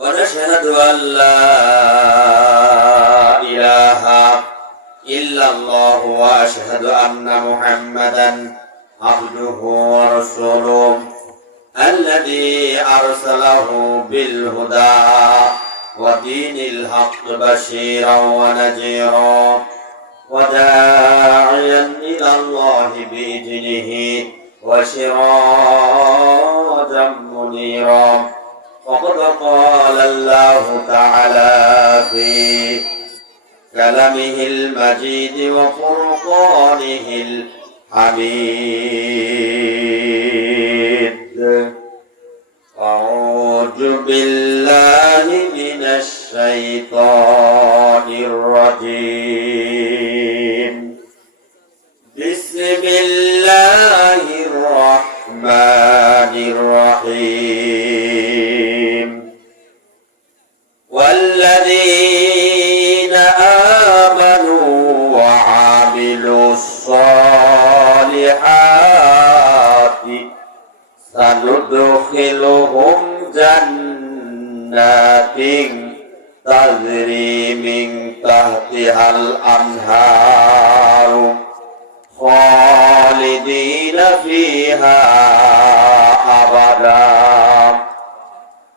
ونشهد أن لا إله إلا الله وأشهد أن محمدا عبده ورسوله الذي أرسله بالهدى ودين الحق بشيرا ونذيرا وداعيا إلى الله بإذنه وسراجا منيرا وقد قال الله تعالى في كلامه المجيد وفرقانه الحميد. أعوذ بالله من الشيطان الرجيم. بسم الله الرحمن الرحيم. والذين آمنوا وعملوا الصالحات سندخلهم جنات تجري من تحتها الأنهار خالدين فيها أبدا.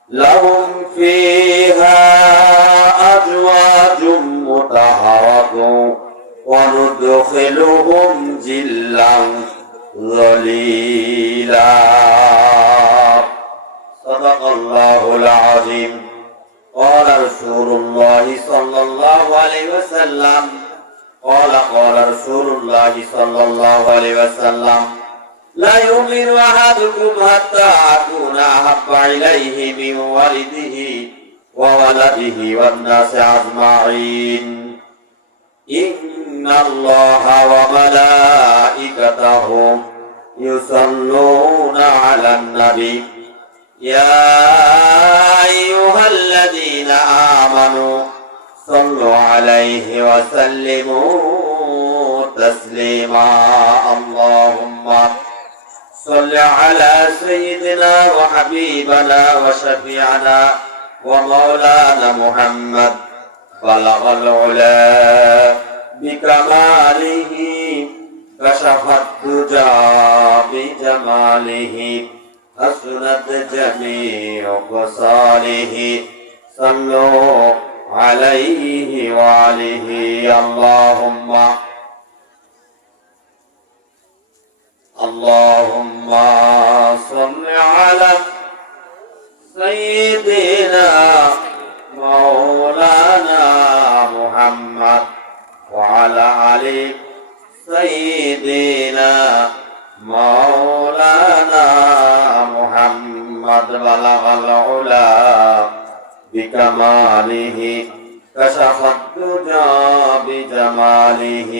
لهم فيها وندخلهم ظلا ظليلا صدق الله العظيم قال رسول الله صلى الله عليه وسلم قال قال رسول الله صلى الله عليه وسلم لا يؤمن أحدكم حتى أكون أحب إليه من والده وولده والناس أجمعين إن الله وملائكته يصلون على النبي. يا أيها الذين آمنوا صلوا عليه وسلموا تسليما. اللهم صل على سيدنا وحبيبنا وشفيعنا ومولانا محمد بلغ العلا بكماله كشف الدجى بجماله حسنت جميع خصاله. صلوا عليه وعليه اللهم اللهم صل على سيدنا مولانا محمد وعلى آل سيدنا مولانا محمد بلغ العلا بكماله كشف الدجى بجماله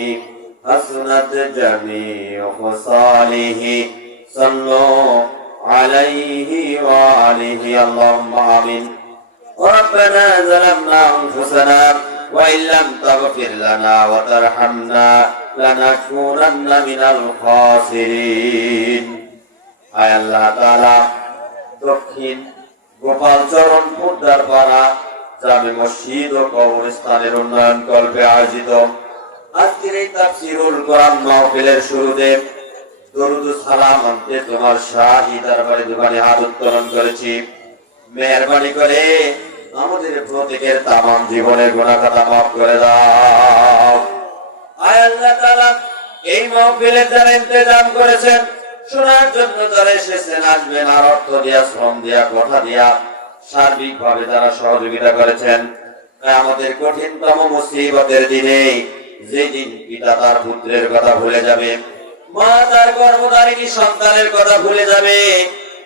حسنت جميع خصاله صلوا عليه وآله اللهم آمين. ربنا ظلمنا أنفسنا وإن لم تغفر لنا وترحمنا لنكونن من الخاسرين আয় আল্লাহ তাআলা দক্ষিণ গোপালচরণ মুদ্রার পাড়া জামে মসজিদ ও কবরস্থানের উন্নয়ন কল্পে আয়োজিত আজকের এই তাফসিরুল কোরআন মাহফিলের শুরুতে দরুদ ও সালাম আনতে তোমার শাহী দরবারে দোকানে হাত উত্তোলন করেছি মেহরবানি করে আমাদের প্রত্যেকের তামাম জীবনের গুণাখাতা মাফ করে দাও। এই মাহফিলের যারা ইন্তজাম করেছেন, শোনার জন্য যারা এসেছেন, আসবেন, আর অর্থ দিয়া, শ্রম দিয়া, কথা দিয়া সার্বিক ভাবে যারা সহযোগিতা করেছেন আমাদের কঠিনতম মুসিবতের দিনে যেদিন পিতা তার পুত্রের কথা ভুলে যাবে, মা তার গর্ভধারিণী সন্তানের কথা ভুলে যাবে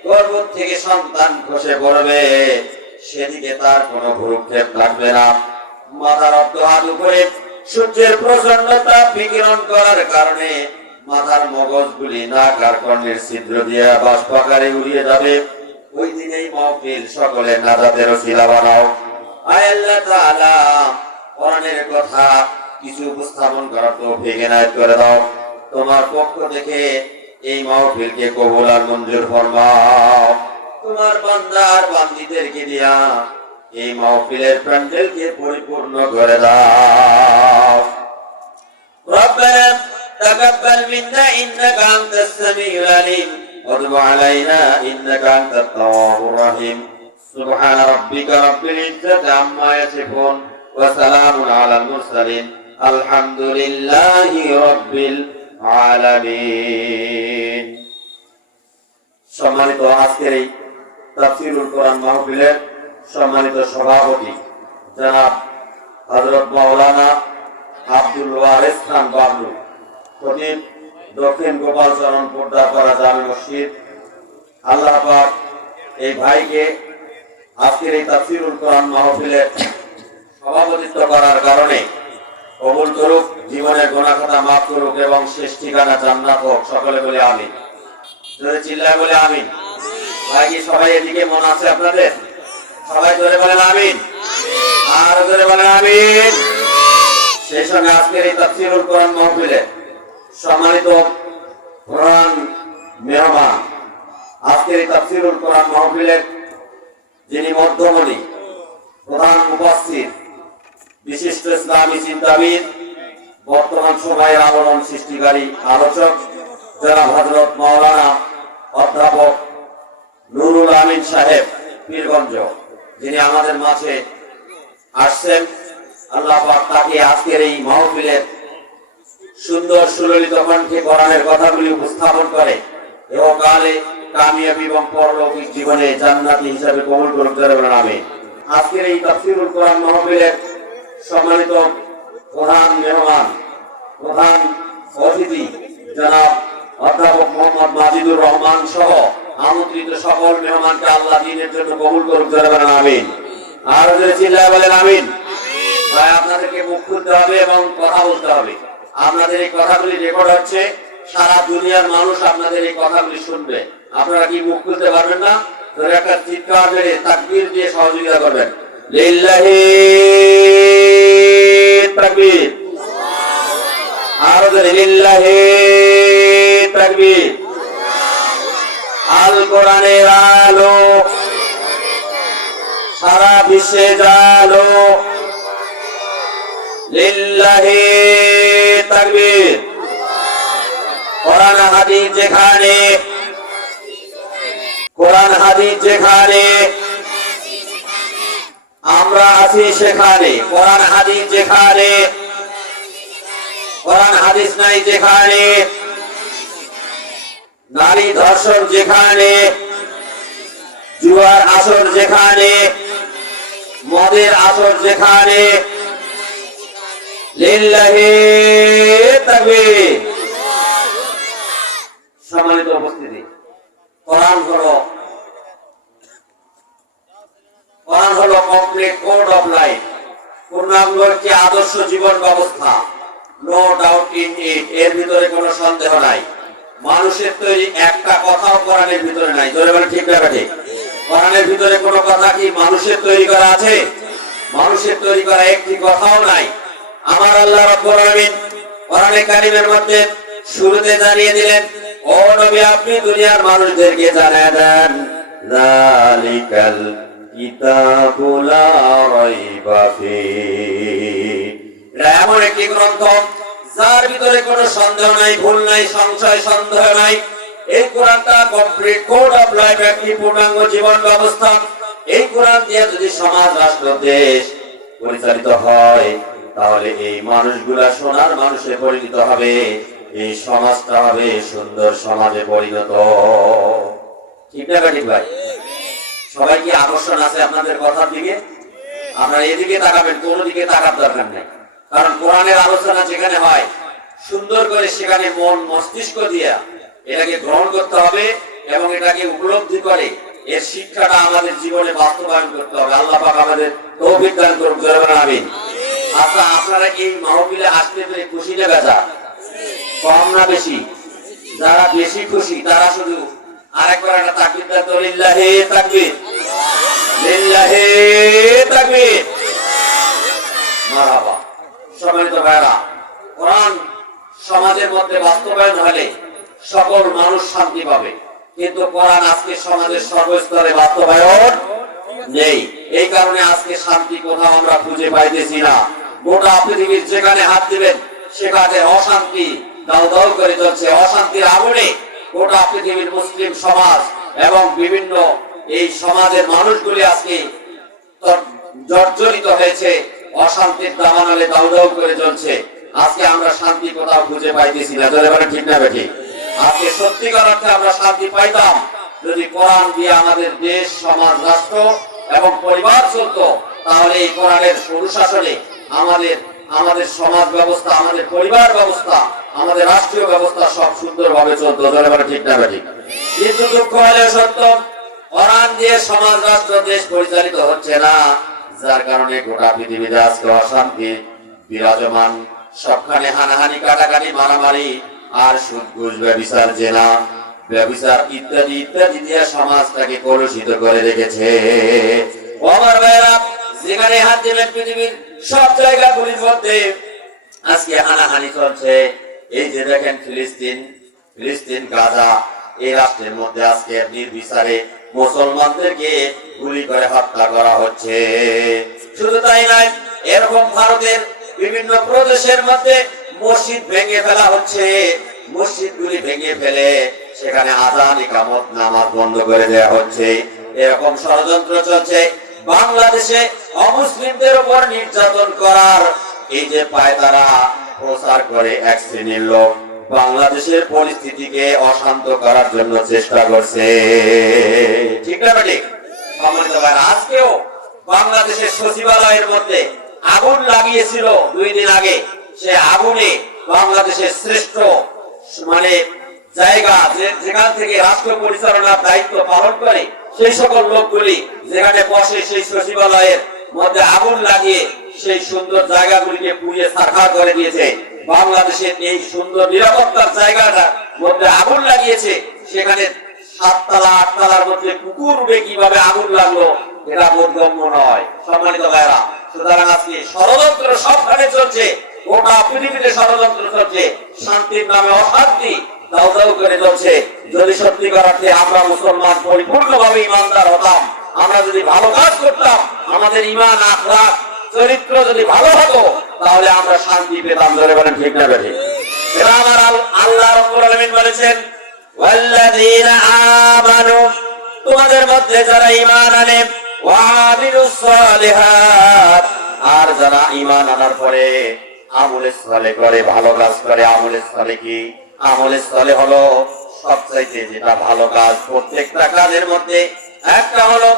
গর্ভ থেকে সন্তান খসে পড়বে। সেদিকে তার কোনো ভ্রুক্ষেপ থাকবে না। মাথার অর্ধ হাত উপরে সূর্যের প্রচণ্ড তাপ বিকিরণ করার কারণে মাথার মগজগুলি নাক আর কর্ণের ছিদ্র দিয়ে বাষ্পাকারে উড়িয়ে যাবে। ওই দিনেই মহফিল সকলে নাজাতের শিলা বানাও। আয় আল্লাহ তাআলা কোরআনের কথা কিছু উপস্থাপন করার তো ভেঙে করে দাও। তোমার পক্ষ থেকে এই মাহফিলকে কবুল আর মঞ্জুর ফরমাও তোমার বান্দার বান্দিদেরকে দিয়া এই মাহফিলের প্যান্ডেলকে পরিপূর্ণ করে দাও ربنا تقبل منا انك انت السميع العليم وتب علينا انك انت التواب الرحيم سبحان ربك رب العزه عما يصفون وسلام على المرسلين الحمد لله رب العالمين সম্মানিত আজকের এই তাফসিরুল কোরআন মাহফিলের সম্মানিত সভাপতি জনাব হযরত মাওলানা আব্দুল ওয়ারিস খান বাবলু, খতিব দক্ষিণ গোপাল গোপালচরণ পর্দাপাড়া জামি মসজিদ। আল্লাহ পাক এই ভাইকে আজকের এই তাফসিরুল কোরআন মাহফিলে সভাপতিত্ব করার কারণে কবুল করুক জীবনের গোনাখাতা মাফ করুক এবং শেষ ঠিকানা জান্নাত হোক। সকলে বলে আমিন। জোরে চিল্লায় বলে আমিন। ভাই সবাই এদিকে মন আছে আপনাদের? সবাই জোরে বলেন আমিন। আর জোরে বলেন আমিন। সেই সঙ্গে আজকের এই তাফসিরুল কোরআন মাহফিলে সম্মানিত কোরআন মেহমান। আজকের এই তাফসিরুল কোরআন মাহফিলের যিনি মধ্যমণি, প্রধান ইসলামী চিন্তাবিদ, বর্তমান সময়ের আলোড়ন সৃষ্টিকারী আলোচক যারা হজরত মাওলানা অধ্যাপক নুরুল আমিন সাহেব পীরগঞ্জ, যিনি আমাদের মাঝে আসছেন। আল্লাহ তাকে আজকের এই মাহফিলের সুন্দর সুললিত কণ্ঠে কোরআনের কথাগুলি উপস্থাপন করে এবং কালে কামিয়াবি এবং পরলৌকিক জীবনে জান্নাতি হিসাবে কবুল আমিন আজকের এই তাফসিরুল কোরআন মাহফিলের সম্মানিত প্রধান মেহমান, প্রধান অতিথি, জনাব অধ্যাপক মোহাম্মদ মাজিদুর রহমান সহ আমন্ত্রিত সকল মেহমানকে আল্লাহ দিনের জন্য কবুল করুক বলেন আমিন। আর চিল্লায় বলেন আমিন। ভাই, আপনাদেরকে মুখ খুলতে হবে এবং কথা বলতে হবে। আপনাদের এই কথাগুলি রেকর্ড হচ্ছে, সারা দুনিয়ার মানুষ আপনাদের এই কথাগুলি শুনবে। আপনারা কি মুখ খুলতে পারবেন না? ধরে একটা চিৎকার মেরে তাকবীর দিয়ে সহযোগিতা করবেন। লিল্লাহি তাকবীর। আরও লিল্লাহি তাকবীর। আল কোরআনের আলো সারা বিশ্বে জালো। লিল্লাহি তাকবীর। কোরআন, হাদিস যেখানে, কোরআন, হাদিস যেখানে আমরা আছি সেখানে। কোরআন হাদিস যেখানে। কোরআন হাদিস নাই যেখানে। নারী ধর্ষণ যেখানে। জুয়ার আসর যেখানে। মদের আসর যেখানে। সম্মানিত উপস্থিতি। কোরআন হলো কোরআন হলো কমপ্লিট কোড অফ লাইফ পূর্ণাঙ্গ একটি আদর্শ জীবন ব্যবস্থা। নো ডাউট ইন ইট এর ভিতরে কোনো সন্দেহ নাই। মানুষের তৈরি একটা কথাও কোরআনের ভিতরে নাই। ধরে বলে ঠিক না ঠিক কোরআনের ভিতরে কোনো কথা কি মানুষের তৈরি করা আছে? মানুষের তৈরি করা একটি কথাও নাই। আমার আল্লাহ রাব্বুল আলামিন কোরআনে কারীমের মধ্যে শুরুতে জানিয়ে দিলেন, ও নবী, আপনি দুনিয়ার মানুষদেরকে জানিয়ে দেন। কিতাবু এমন একটি গ্রন্থ? যার ভিতরে কোনো সন্দেহ নাই, ভুল নাই, সংশয়, সন্দেহ নাই, এই কোরআনটা কমপ্লিট কোড অফ লাইফ একটি পূর্ণাঙ্গ জীবন ব্যবস্থা। এই কোরআন দিয়ে যদি সমাজ, রাষ্ট্র, দেশ পরিচালিত হয়, তাহলে এই মানুষগুলা সোনার মানুষে পরিণত হবে, এই সমাজটা হবে সুন্দর সমাজে পরিণত। ঠিক না ঠিক ভাই? সবাই কি আকর্ষণ আছে আপনাদের কথার দিকে? আপনারা এদিকে তাকাবেন, কোন দিকে তাকার দরকার নেই। কারণ কোরআনের আলোচনা যেখানে হয়, সুন্দর করে সেখানে মন মস্তিষ্ক দিয়া এটাকে গ্রহণ করতে হবে এবং এটাকে উপলব্ধি করে এর শিক্ষাটা আমাদের জীবনে বাস্তবায়ন করতে হবে। আল্লাহ পাক আমাদের তৌফিক দান আমিন। আচ্ছা আপনারা এই মাহফিলে আসতে পেরে খুশি না বেজা কম না বেশি? যারা বেশি খুশি, তারা শুধু সমাজের মধ্যে বাস্তবায়ন হলে সকল মানুষ শান্তি পাবে। কিন্তু কোরআন আজকে সমাজের সর্বস্তরে বাস্তবায়ন নেই। এই কারণে আজকে শান্তি কোথাও আমরা খুঁজে পাইতেছি না। গোটা পৃথিবীর যেখানে হাত দিবেন, সেখানে অশান্তি দাও দাও করে চলছে। অশান্তির আগুনে গোটা পৃথিবীর মুসলিম সমাজ এবং বিভিন্ন এই সমাজের মানুষগুলি আজকে জর্জরিত হয়েছে, অশান্তির দামানালে দাউ দাউ করে চলছে। আজকে আমরা শান্তি কোথাও খুঁজে পাইতেছি না। জোরে বলে ঠিক না বেঠি? আজকে সত্যিকার অর্থে আমরা শান্তি পাইতাম যদি কোরআন দিয়ে আমাদের দেশ, সমাজ, রাষ্ট্র এবং পরিবার চলতো, তাহলে এই কোরআনের অনুশাসনে আমাদের আমাদের সমাজ ব্যবস্থা, আমাদের পরিবার ব্যবস্থা, আমাদের রাষ্ট্রীয় ব্যবস্থা সব সুন্দরভাবে চলতো। জোরে ঠিক না কিন্তু দুঃখ হলে সত্য কোরআন দিয়ে সমাজ, রাষ্ট্র, দেশ পরিচালিত হচ্ছে না, যার কারণে গোটা পৃথিবীতে আজকে অশান্তি, বিরাজমান, সবখানে হানাহানি, কাটাকাটি, মারামারি, আর সুদ, ঘুষ, ব্যবিচার, জেনা, ব্যবিচার ইত্যাদি ইত্যাদি দিয়ে সমাজটাকে কলুষিত করে রেখেছে। আমার যেখানে হাত দিবেন পৃথিবীর সব জায়গাগুলির মধ্যে আজকে হানাহানি চলছে। এই যে দেখেন ফিলিস্তিন ফিলিস্তিন, গাজা, এই রাষ্ট্রের মধ্যে আজকে নির্বিচারে মুসলমানদেরকে গুলি করে হত্যা করা হচ্ছে। শুধু তাই নয়, এরকম ভারতের বিভিন্ন প্রদেশের মধ্যে মসজিদ ভেঙে ফেলা হচ্ছে। মসজিদ গুলি ভেঙে ফেলে সেখানে আজান ইকামত নামাজ বন্ধ করে দেওয়া হচ্ছে। এরকম ষড়যন্ত্র চলছে। বাংলাদেশে অমুসলিমদের উপর নির্যাতন করার এই যে পায় তারা প্রচার করে এক শ্রেণির লোক, বাংলাদেশের পরিস্থিতিকে অশান্ত করার জন্য চেষ্টা করছে। ঠিক না ঠিক আজকেও বাংলাদেশের সচিবালয়ের মধ্যে আগুন লাগিয়েছিল দুই দিন আগে। সে আগুনে বাংলাদেশের শ্রেষ্ঠ মানে জায়গা যেখান থেকে রাষ্ট্র পরিচালনার দায়িত্ব পালন করে সেই সকল লোকগুলি যেখানে বসে সেই সচিবালয়ের মধ্যে আগুন লাগিয়ে সেই সুন্দর জায়গাগুলিকে পুড়িয়ে সারখার করে দিয়েছে। বাংলাদেশের এই সুন্দর নিরাপত্তার জায়গাটার মধ্যে আগুন লাগিয়েছে। সেখানে সাততলা, আটতলার মধ্যে কুকুর উঠে কীভাবে আগুন লাগল, এটা বোধগম্য নয়। সম্মানিত ভাইরা সুতরাং আজকে ষড়যন্ত্র সবখানে চলছে, গোটা পৃথিবীতে ষড়যন্ত্র চলছে। শান্তির নামে অশান্তি দাও করে চলছে। যদি সত্যিকার অর্থে আমরা মুসলমান পরিপূর্ণভাবে ইমানদার হতাম। আমরা যদি ভালো কাজ করতাম, আমাদের ইমান আখলাক চরিত্র যদি ভালো হতো, তাহলে আমরা শান্তি পেতাম ধরে বলেন ঠিক না এটা আমার তোমাদের মধ্যে যারা আনে আর যারা আনার পরে আমলে করে, ভালো কাজ করে, আমলে কি? আমলে সালে হলো সবচাইতে যেটা ভালো কাজ। প্রত্যেকটা কাজের মধ্যে একটা হলো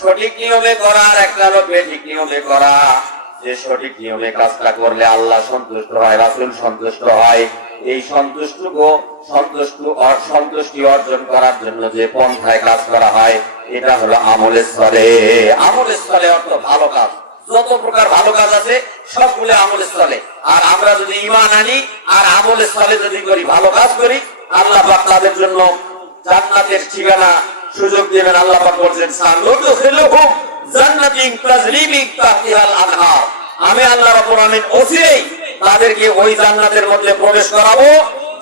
সঠিক নিয়মে করা আর একটা হলো বেঠিক নিয়মে করা। যে সঠিক নিয়মে কাজটা করলে আল্লাহ সন্তুষ্ট হয়, রাসুল সন্তুষ্ট হয়। এই সন্তুষ্টকে সন্তুষ্ট সন্তুষ্টি অর্জন করার জন্য যে পন্থায় কাজ করা হয়, এটা হলো আমলের স্থলে। আমলের স্থলে অর্থ ভালো কাজ। যত প্রকার ভালো কাজ আছে, সবগুলো আমলের স্থলে। আর আমরা যদি ইমান আনি, আর আমলের স্থলে যদি করি, ভালো কাজ করি, আল্লাহ তাদের জন্য জান্নাতের ঠিকানা সুযোগ দেবেন। আল্লাহ বলছেন আমি আল্লাহ তাদেরকে ওই জান্নাতের মধ্যে প্রবেশ করাবো,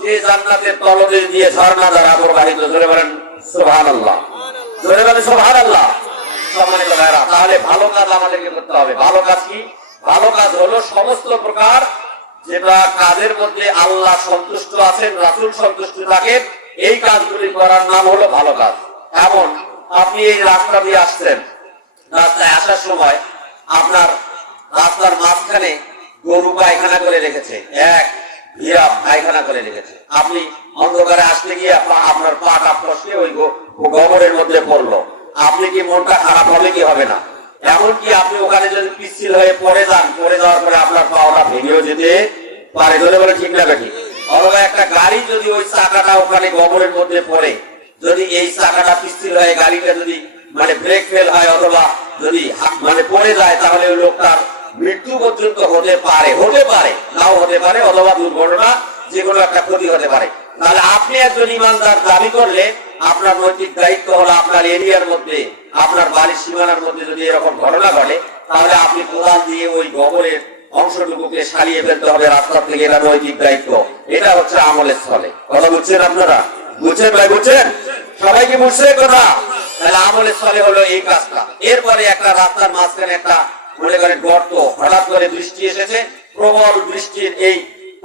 যে জান্নাতের তলদেশ দিয়ে ঝর্ণা দ্বারা প্রবাহিত জোরে বলেন, সুবহানাল্লাহ। জোরে বলেন, সুবহানাল্লাহ। সম্মানিত ভাইরা তাহলে ভালো কাজ আমাদেরকে করতে হবে। ভালো কাজ কি? ভালো কাজ হলো সমস্ত প্রকার যেটা কাজের মধ্যে আল্লাহ সন্তুষ্ট আছেন, রাসুল সন্তুষ্ট থাকেন, এই কাজগুলি করার নাম হলো ভালো কাজ। এমন, আপনি এই রাস্তা দিয়ে আসছেন, রাস্তায় আসার সময় আপনার রাস্তার মাঝখানে গরু পায়খানা করে রেখেছে, এক ভিয়া পায়খানা করে রেখেছে। আপনি অন্ধকারে আসতে গিয়ে আপনার পাটা ফসকে ওই গোবরের মধ্যে পড়ল। আপনি কি মনটা খারাপ হবে কি হবে না? এমনকি আপনি ওখানে যদি পিচ্ছিল হয়ে পড়ে যান, পড়ে যাওয়ার পরে আপনার পাওয়াটা ভেঙেও যেতে পারে। ধরে বলে ঠিক না ঠিক অথবা একটা গাড়ি যদি ওই চাকাটা ওখানে গোবরের মধ্যে পড়ে, যদি এই চাকাটা পিচ্ছিল হয়ে গাড়িটা যদি মানে ব্রেক ফেল হয় অথবা যদি মানে পড়ে যায়, তাহলে ওই লোকটার মৃত্যু পর্যন্ত হতে পারে হতে পারে, নাও হতে পারে, অথবা দুর্ঘটনা যে কোনো একটা ক্ষতি হতে পারে। তাহলে আপনি একজন ইমানদার দাবি করলে আপনার নৈতিক দায়িত্ব হলো আপনার এরিয়ার মধ্যে, আপনার বাড়ির সীমানার মধ্যে যদি এরকম ঘটনা ঘটে, তাহলে আপনি কোরআন দিয়ে ওই গোবরের অংশটুকুকে সারিয়ে ফেলতে হবে রাস্তা থেকে এটা নৈতিক দায়িত্ব। এটা হচ্ছে আমলের স্থলে। কথা বুঝছেন আপনারা? বুঝছেন ভাই, বুঝছেন? সবাই কি বুঝছে কথা? তাহলে আমলের স্থলে হলো এই কাজটা। এরপরে একটা রাস্তার মাঝখানে একটা মনে করেন গর্ত, হঠাৎ করে বৃষ্টি এসেছে, প্রবল বৃষ্টির এই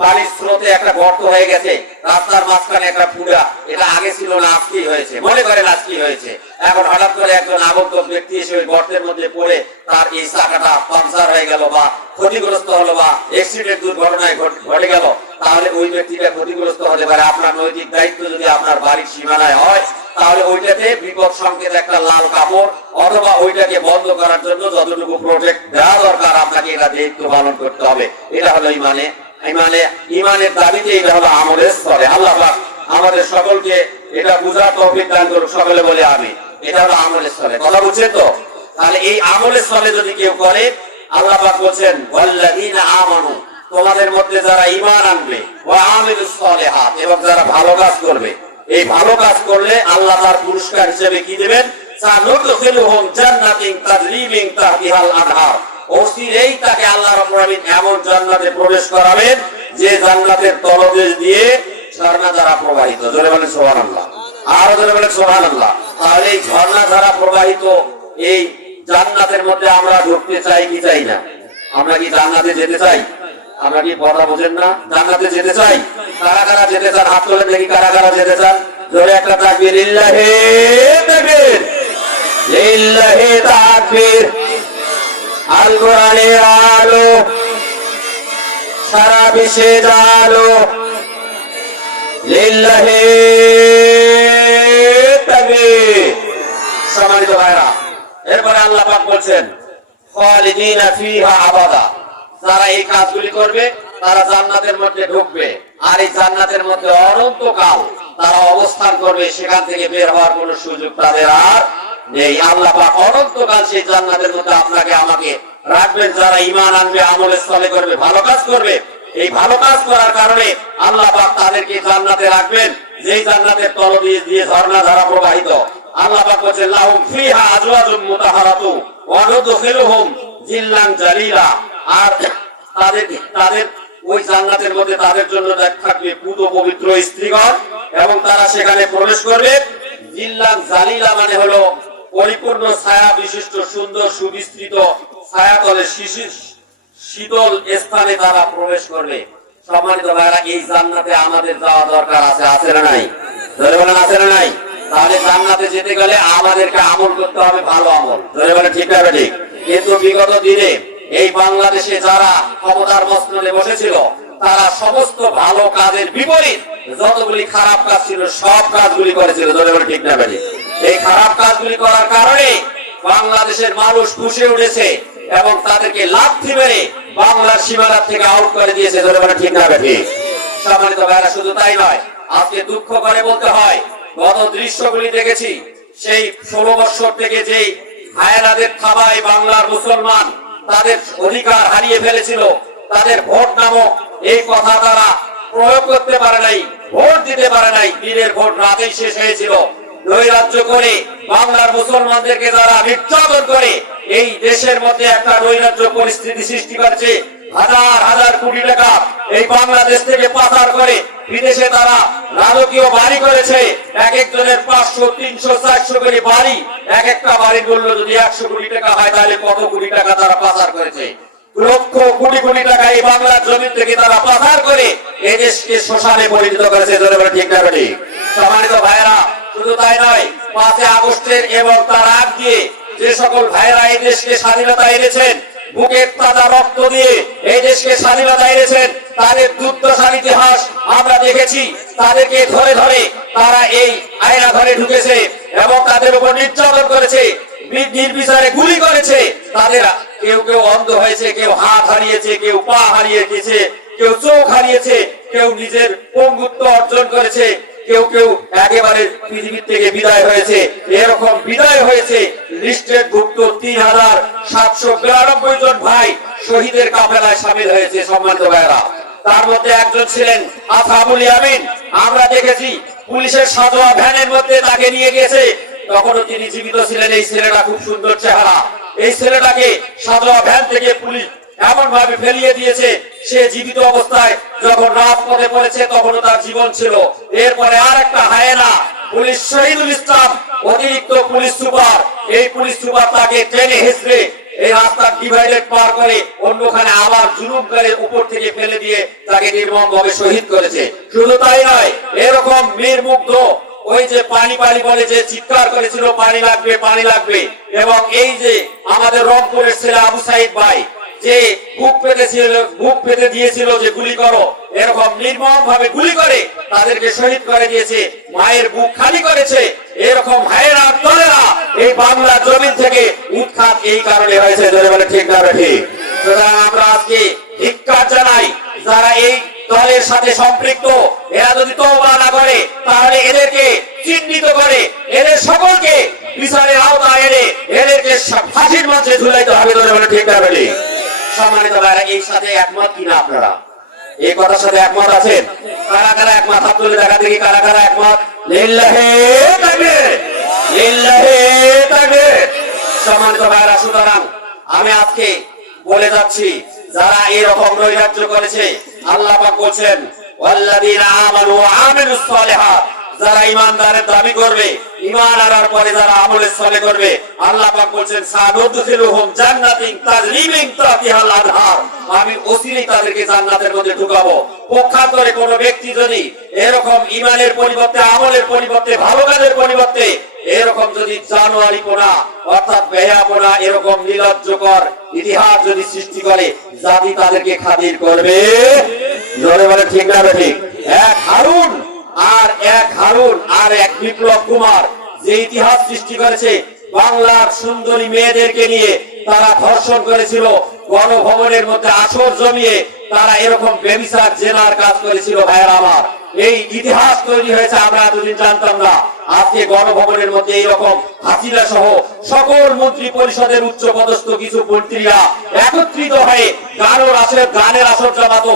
পানির স্রোতে একটা গর্ত হয়ে গেছে, রাস্তার মাঝখানে একটা ফুড়া এটা আগে ছিল না আজকেই হয়েছে? মনে করেন আজকেই হয়েছে? এখন হঠাৎ করে একজন আগন্তুক ব্যক্তি এসে ওই গর্তের মধ্যে পড়ে, তার এই চাকাটা পাংচার হয়ে গেল বা ক্ষতিগ্রস্ত হলো বা অ্যাক্সিডেন্ট দুর্ঘটনায় ঘটে গেল। তাহলে ওই ব্যক্তিটা ক্ষতিগ্রস্ত হতে পারে। আপনার নৈতিক দায়িত্ব যদি আপনার বাড়ির সীমানায় হয়, তাহলে ওইটাতে বিপদ সংকেত একটা লাল কাপড়, অথবা ওইটাকে বন্ধ করার জন্য যতটুকু প্রজেক্ট দেওয়া দরকার, আপনাকে এটা দায়িত্ব পালন করতে হবে। এটা হলো ইমানে ইমানে, ইমানের দাবিতে এটা হলো আমলের স্তরে আল্লাহ আমাদের সকলকে এটা বুঝার তৌফিক দান করুক, সকলে বলে আমি এটা হলো আমলের স্তরে কথা বুঝছেন তো? তাহলে এই আমলের স্তরে যদি কেউ করে, আল্লাহ বলছেন আমানু তোমাদের মধ্যে যারা ঈমান আনবে ওয়া আমিলুস সালিহাত এবং যারা ভালো কাজ করবে, এই ভালো কাজ করলে আল্লাহ তার পুরস্কার হিসেবে কি দেবেন? অচিরেই তাকে আল্লাহ রাব্বুল এমন জান্নাতে প্রবেশ করাবেন, যে জান্নাতের তলদেশ দিয়ে ঝর্ণা দ্বারা প্রবাহিত। জোরে আরও জোরে সুবহানাল্লাহ। তাহলে এই ঝর্ণা দ্বারা প্রবাহিত এই জান্নাতের মধ্যে আমরা ঢুকতে চাই কি চাই না? আমরা কি জান্নাতে যেতে চাই? আমরা কি কথা বোঝেন না? জান্নাতে যেতে চাই? কারা কারা যেতে চান? হাত তোলেন দেখি কারা কারা যেতে চান। জোরে একটা তাকবীর। লিল্লাহি তাকবীর। আল কোরআনের আলো, সারা বিশ্বে আলো লিল্লাহি তাকবীর। সম্মানিত ভাইরা, এরপরে আল্লাহ পাক বলছেন, খালিদিনা ফিহা আবাদা। যারা এই কাজগুলি করবে, তারা জান্নাতের মধ্যে ঢুকবে। আর এই জান্নাতের মধ্যে অনন্তকাল তারা অবস্থান করবে, সেখান থেকে বের হওয়ার কোনো সুযোগ তাদের আর নেই আল্লাহ অনন্তকাল সেই জান্নাতের মধ্যে আপনাকে, আমাকে রাখবেন, যারা ইমান আনবে আমলের স্থলে করবে, ভালো কাজ করবে। এই ভালো কাজ করার কারণে আল্লাহ তাদেরকে জান্নাতে রাখবেন। জান্নাতের দিয়ে ঝর্ণা ধারা প্রবাহিত। তাদের ওই জান্নাতের মধ্যে তাদের জন্য থাকবে পুত পবিত্র স্ত্রীগণ এবং তারা সেখানে প্রবেশ করবে। জিল্লান জালিলা মানে হলো পরিপূর্ণ ছায়া বিশিষ্ট, সুন্দর, সুবিস্তৃত ছায়াতলে শিশির শীতল স্থানে তারা প্রবেশ করবে। সম্মানিত ভাইরা এই জান্নাতে আমাদের যাওয়া দরকার আছে আছে না নাই? ধরে বলেন আছে না নাই? তাহলে জান্নাতে যেতে গেলে আমাদেরকে আমল করতে হবে ভালো আমল। ধরে ঠিক ঠিক? কিন্তু বিগত দিনে এই বাংলাদেশে যারা ক্ষমতার মস্তলে বসেছিল, তারা সমস্ত ভালো কাজের বিপরীত যতগুলি খারাপ কাজ ছিল, সব কাজগুলি করেছিল। ধরে বলে ঠিক না বেরি এই খারাপ কাজগুলি করার কারণে বাংলাদেশের মানুষ খুশি উঠেছে এবং তাদেরকে লাথি মেরে বাংলার সীমানা থেকে আউট করে দিয়েছে। ধরে ঠিক না সম্মানিত ভাইরা শুধু তাই নয় আজকে দুঃখ করে বলতে হয় গত দৃশ্যগুলি দেখেছি সেই ষোলো বছর থেকে যেই ভাইরাদের থাবায় বাংলার মুসলমান তাদের অধিকার হারিয়ে ফেলেছিল তাদের ভোট নামক এই কথা তারা প্রয়োগ করতে পারে নাই ভোট দিতে পারে নাই দিনের ভোট রাতেই শেষ হয়েছিল। নৈরাজ্য করে বাংলার মুসলমানদেরকে যারা নির্যাতন করে, এই দেশের মধ্যে একটা নৈরাজ্য পরিস্থিতি সৃষ্টি করেছে। হাজার হাজার কোটি টাকা এই বাংলাদেশ থেকে পাচার করে বিদেশে তারা রাজকীয় বাড়ি করেছে। এক একজনের পাঁচশো, তিনশো, চারশো করে বাড়ি। এক একটা বাড়ির মূল্য যদি একশো কোটি টাকা হয়, তাহলে কত কোটি টাকা তারা পাচার করেছে? লক্ষ কোটি কোটি টাকা এই বাংলার জমি থেকে তারা পাচার করে এই দেশকে শ্মশানে পরিণত করেছে। ঠিক না ঠিক সম্মানিত ভাইরা শুধু তাই নয়, পাঁচই আগস্টের এবং তার আগ দিয়ে যে সকল ভাইরা এই দেশকে স্বাধীনতা এনেছেন, বুকের তাজা রক্ত দিয়ে এই দেশকে স্বাধীনতা এনেছেন, তাদের দুর্দশার ইতিহাস আমরা দেখেছি, তাদেরকে ধরে ধরে তারা এই আয়না ঘরে ঢুকেছে এবং তাদের উপর নির্যাতন করেছে নির্বিচারে গুলি করেছে, তাদের কেউ কেউ অন্ধ হয়েছে, কেউ হাত হারিয়েছে, কেউ পা হারিয়ে গেছে, কেউ চোখ হারিয়েছে, কেউ নিজের পঙ্গুত্ব অর্জন করেছে কেউ কেউ একেবারে পৃথিবীর থেকে বিদায় হয়েছে। এরকম বিদায় হয়েছে লিস্টের ভুক্ত তিন হাজার সাতশো বিরানব্বই জন ভাই শহীদের কাফেলায় সামিল হয়েছে সম্মানিত ভাইরা তার মধ্যে একজন ছিলেন আসাবুল ইয়ামিন। আমরা দেখেছি পুলিশের সাজোয়া ভ্যানের মধ্যে তাকে নিয়ে গেছে। তখনও তিনি জীবিত ছিলেন এই ছেলেটা খুব সুন্দর চেহারা। এই ছেলেটাকে সাজোয়া ভ্যান থেকে পুলিশ এমন ভাবে ফেলিয়ে দিয়েছে, সে জীবিত অবস্থায় যখন রাজপথে পড়েছে তখনও তার জীবন ছিল। এরপরে আর একটা হায়না, পুলিশ শহীদুল ইসলাম, অতিরিক্ত পুলিশ সুপার। এই পুলিশ সুপার তাকে টেনে হেসড়ে এই রাস্তার ডিভাইডেড পার করে অন্যখানে আবার জুলুম করে উপর থেকে ফেলে দিয়ে তাকে নির্মম ভাবে শহীদ করেছে। শুধু তাই নয়, এরকম মীর মুগ্ধ ওই যে পানি পানি বলে যে চিৎকার করেছিল, পানি লাগবে পানি লাগবে। এবং এই যে আমাদের রংপুরের ছেলে আবু সাইদ ভাই যে বুক পেতেছিল বুক পেতে দিয়েছিল যে গুলি করো, এরকম নির্মম ভাবে গুলি করে তাদেরকে শহীদ করে দিয়েছে, মায়ের বুক খালি করেছে, এরকম হায়রা দলেরা এই বাংলা জমিন থেকে উৎখাত, এই কারণে হয়েছে বলে ঠিক না ঠিক। সুতরাং আমরা আজকে ধিক্কার জানাই, যারা এই দলের সাথে সম্পৃক্ত, এরা যদি তওবা না করে, তাহলে এদেরকে চিহ্নিত করে, এদের সকলকে বিচারের আওতায় এনে এদেরকে ফাঁসির মঞ্চে ঝুলাইতে হবে বলে ঠিক না সম্মানিত ভাইরা, এই সাথে একমত কিনা আপনারা? এই কথার সাথে একমত আছেন? কারা কারা একমত? হাত তুলে দেখা দেখি কারা কারা একমত? লিল্লাহে তাকবীর! লিল্লাহে তাকবীর! সম্মানিত ভাইরা, সুতরাং আমি আজকে বলে যাচ্ছি, যারা এরকম নৈরাজ্য করেছে, আল্লাহ পাক বলছেন, ওয়াল্লাযীনা আমানু ওয়া আমিলুস সালিহাত। যারা ইমানদারের দাবি করবে ইমান আনার পরে যারা আমলের সলে করবে, আল্লাহ পাক বলছেন, সানুদখিলুহুম জান্নাতিন তাজরি মিন আনহার। আমি ওসিলেই তাদেরকে জান্নাতের মধ্যে ঢুকাবো। পক্ষান্তরে কোনো ব্যক্তি যদি এরকম ইমানের পরিবর্তে, আমলের পরিবর্তে, ভালো কাজের পরিবর্তে, এরকম যদি জানুয়ারি পোনা, অর্থাৎ বেহাপনা এরকম নির্লজ্জকর ইতিহাস যদি সৃষ্টি করে, জাতি তাদেরকে খাতির করবে। জোরে বলে ঠিক না ঠিক? এক, হারুন! আর এক হারুন আর এক বিপ্লব কুমার যে ইতিহাস সৃষ্টি করেছে বাংলার সুন্দরী মেয়েদেরকে নিয়ে তারা ধর্ষণ করেছিল, গণভবনের মধ্যে আসর জমিয়ে তারা এরকম বেবিসার জেনার কাজ করেছিল ভাইয়ের আমার। এই ইতিহাস তৈরি হয়েছে, আমরা এতদিন জানতাম না। আজকে গণভবনের মধ্যে এইরকম হাসিনা সহ সকল মন্ত্রী পরিষদের উচ্চ পদস্থ কিছু মন্ত্রীরা একত্রিত হয়ে গানের আসর গানের আসর জমাতো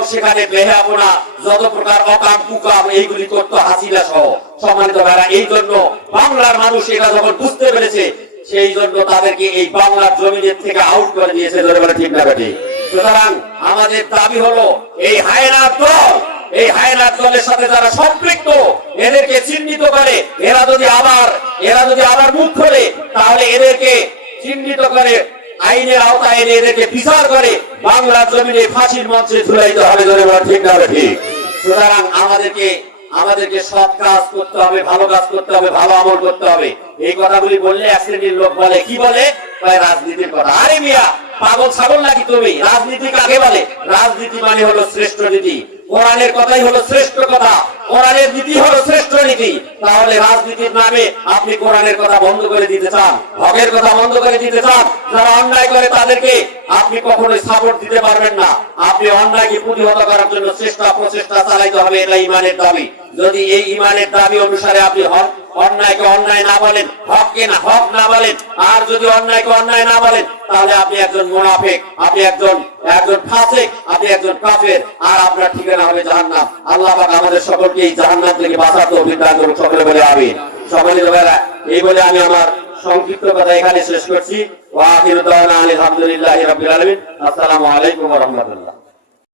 এবং সেখানে বেহাপনা যত প্রকার অকাম, কুকাম, এইগুলি করতো হাসিনা সহ সম্মানিত ভাইরা, এই জন্য বাংলার মানুষ এটা যখন বুঝতে পেরেছে, সেই জন্য তাদেরকে এই বাংলার জমিনের থেকে আউট করে দিয়েছে বলে ঠিক না সুতরাং আমাদের দাবি হলো, এই হায়নার দল, এই হায়নার দলের সাথে যারা সম্পৃক্ত, এদেরকে চিহ্নিত করে, এরা যদি আবার, এরা যদি আবার মুখ খোলে, তাহলে এদেরকে চিহ্নিত করে আইনের আওতায় এনে এদেরকে বিচার করে বাংলার জমিনে ফাঁসির মঞ্চে ঝুলাইতে হবে, ধরে ঠিক না ঠিক। সুতরাং আমাদেরকে আমাদেরকে সৎ কাজ করতে হবে, ভালো কাজ করতে হবে, ভালো আমল করতে হবে। এই কথাগুলি বললে এক শ্রেণির লোক বলে, কি বলে? রাজনীতির কথা। আরে মিয়া, পাগল ছাগল নাকি তুমি? রাজনীতি কাকে বলে? রাজনীতি মানে হলো শ্রেষ্ঠ নীতি। কোরআনের কথাই হলো শ্রেষ্ঠ কথা। কোরআনের নীতি হলো শ্রেষ্ঠ নীতি। তাহলে রাজনীতির নামে আপনি কোরআনের কথা বন্ধ করে দিতে চান হকের কথা বন্ধ করে দিতে চান। যারা অন্যায় করে তাদেরকে আপনি কখনোই সাপোর্ট দিতে পারবেন না। আপনি অন্যায়কে প্রতিহত করার জন্য চেষ্টা প্রচেষ্টা চালাইতে হবে এটা ইমানের দাবি। যদি এই ইমানের দাবি অনুসারে আপনি হক অন্যায়কে অন্যায় না বলেন, হককে না, হক না বলেন। আর যদি অন্যায়কে অন্যায় না বলেন, তাহলে আপনি একজন মোনাফেক, আপনি একজন একজন ফাসেক, আপনি একজন কাফের। আর আপনার ঠিকানা হবে জাহান্নাম। আল্লাহ পাক আমাদের সকলকে এই জাহান্নাম থেকে তৌফিক দান করুন। সকলে বলে আমিন। সকলে ভাইরা এই বলে আমি আমার সংক্ষিপ্ত কথা এখানে শেষ করছি। ওয়া আখিরু দাওয়ানা আলহামদুলিল্লাহি আসসালামু আলাইকুম রাহমাতুল্লাহ।